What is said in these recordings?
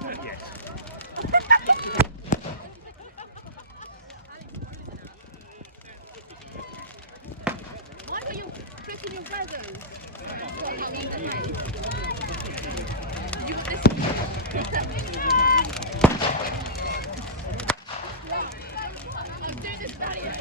Yes. Why were you pressing your brothers? You got this. I'm doing this barrier.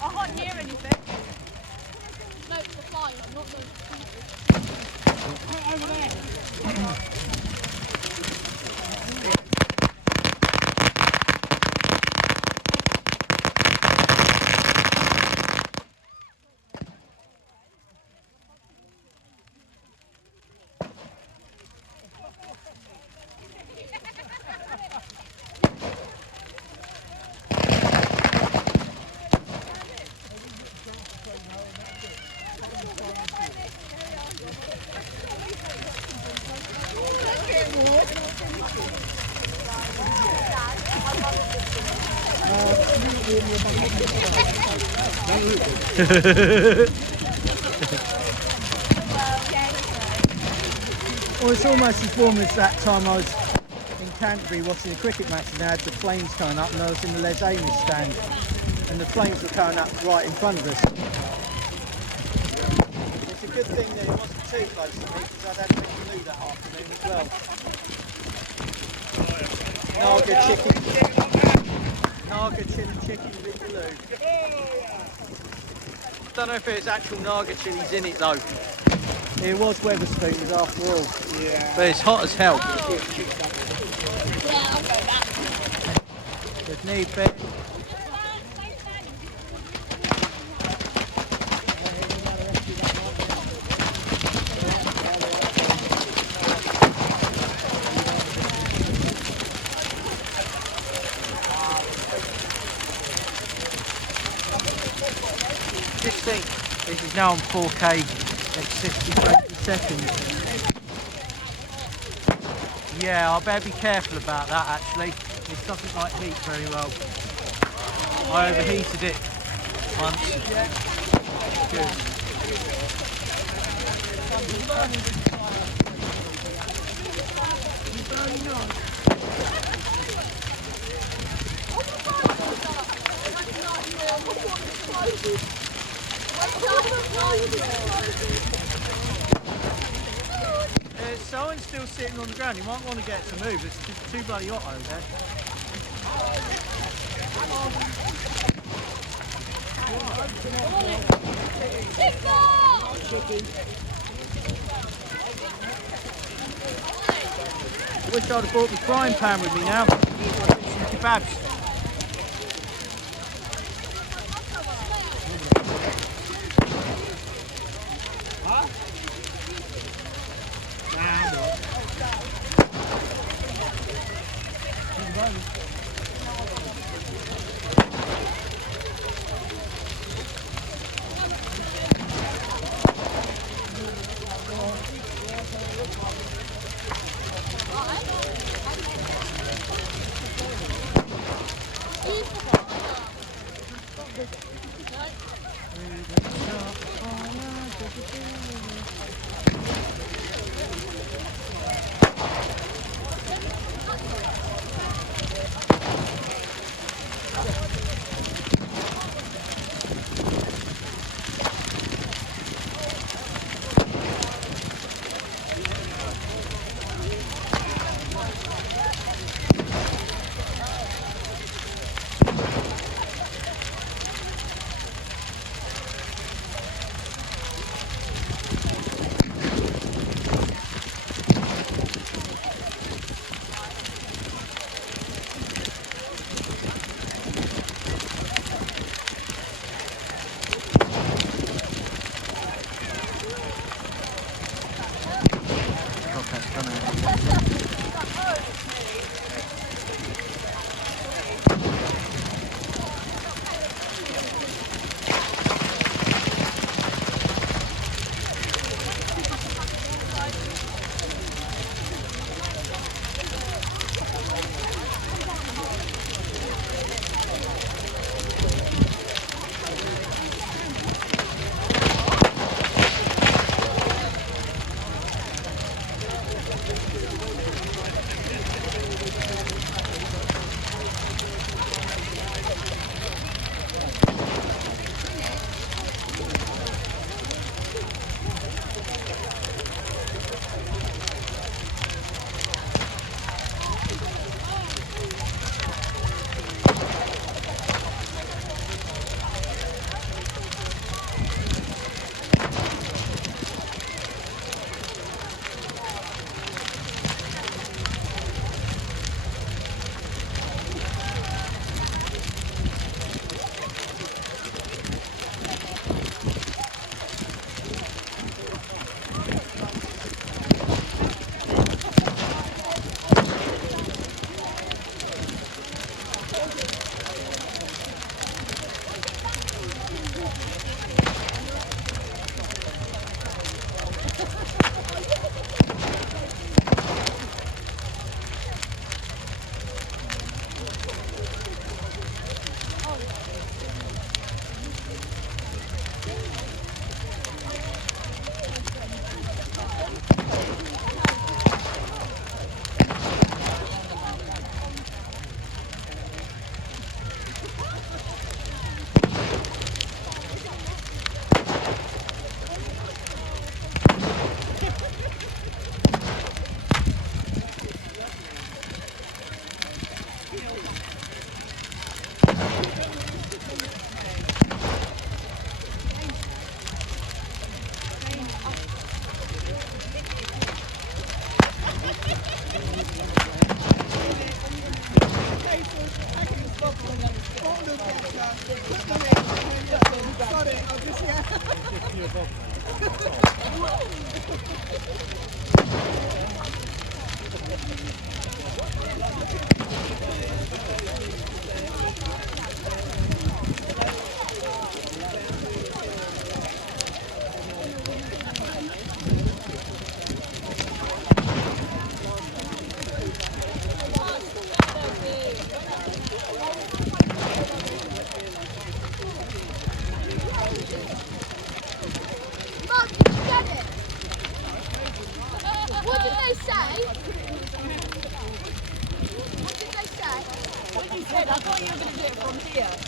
I can't hear anything. No, it's the flying, not the. Over there. Well, it's almost as warm as that time I was in Canterbury watching a cricket match and they had the flames coming up and I was in the Les Amis stand and the flames were coming up right in front of us. It's a good thing that it wasn't too close to me because I'd had a bit of loo that afternoon as well. Naga chicken. Naga chili chicken vindaloo. Don't know if there's actual Naga chilies in it though. It was Wetherspoons after all. Yeah. But it's hot as hell. Yeah, I'll go back. If need be. 16. This is now on 4K at 60 frames a second. Yeah, I better be careful about that actually. It doesn't like heat very well. I overheated it once. Good. Someone's still sitting on the ground. You might want to get to move. It's just too bloody hot over there. I wish I'd have brought my frying pan with me now. Some kebabs. Mark, did you get it? What did they say? What did they say? What you said, I thought you were going to do it from here.